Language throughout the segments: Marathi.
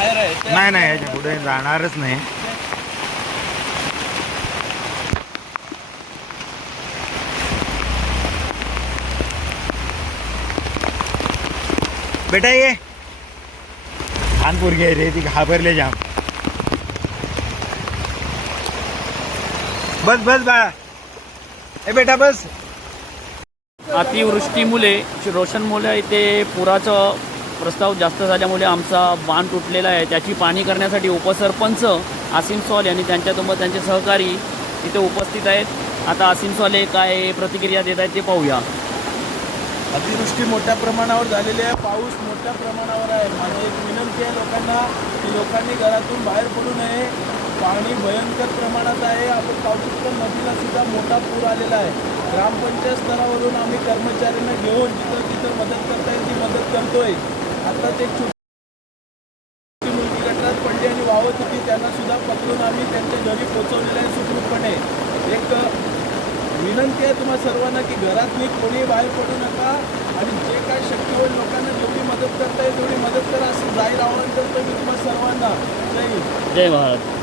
नाही नाही याच्यापुढे जाणारच नाही. बेटा ये. लहान पोरगी आहे रे ती घाबरले जाम. बस बस बाळा. ए बेटा बस. अतिवृष्टीमुळे रोशनमुळे इथे पुराचं प्रस्ताव जास्त झाल्यामुळे आमचा बांध तुटलेला आहे. त्याची पाणी करण्यासाठी उपसरपंच आसिम सॉल यांनी त्यांच्यासोबत त्यांचे सहकारी इथे उपस्थित आहेत. आता आसिम सॉले हे काय प्रतिक्रिया देत आहेत ते पाहूया. अतिवृष्टी मोठ्या प्रमाणावर झालेली आहे. पाऊस मोठ्या प्रमाणावर आहे. माझी एक विनंती आहे लोकांना की लोकांनी घरातून बाहेर पडू नये. पाणी भयंकर प्रमाणात आहे. आपण पाहू नदीला सुद्धा मोठा पूर आलेला आहे. ग्रामपंचायत स्तरावरून आम्ही कर्मचाऱ्यांना घेऊन जिथं जिथं मदत करता येईल ती मदत करतोय. आता ते छोटी मुलगी गटारात पडली आणि वावत होती त्यांना सुद्धा पकडून आम्ही त्यांच्या घरी पोहोचवलेलं आहे सुखरूपपणे. एक विनंती आहे तुम्हा सर्वांना की घरातली कोणी बाहेर पडू नका आणि जे काय शक्य होईल लोकांना जेवढी मदत करता येईल तेवढी मदत करा असं जाहीर आवाहन करतो मी तुम्हा सर्वांना. जय जय महाराज.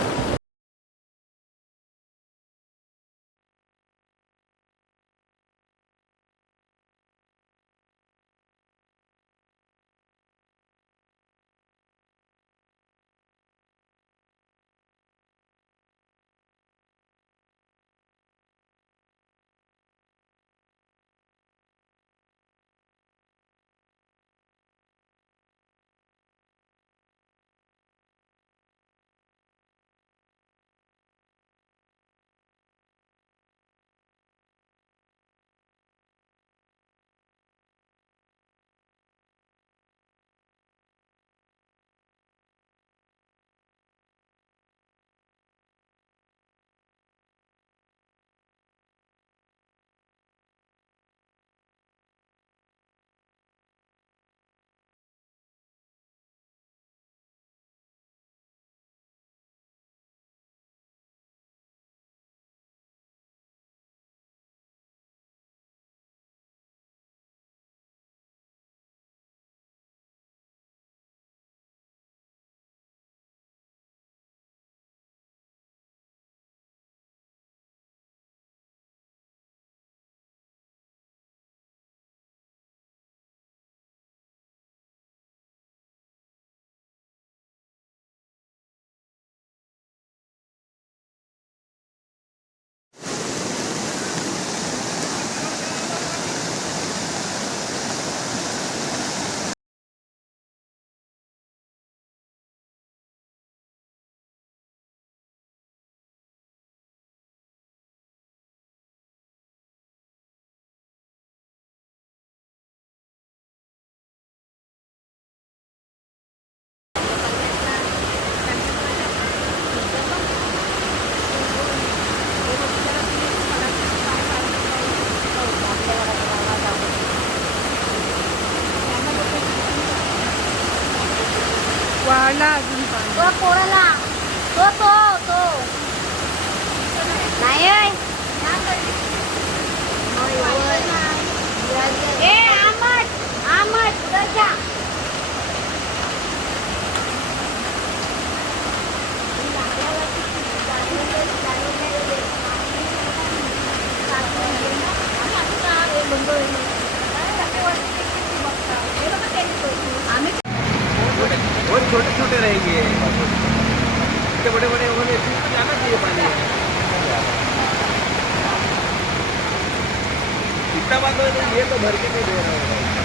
अजून बहुत छोटे छोटे रहेंगे। इतने बड़े बड़े होने इसमें जाना चाहिए पानी। इतना बात हो तो ये तो भर के नहीं दे रहा है।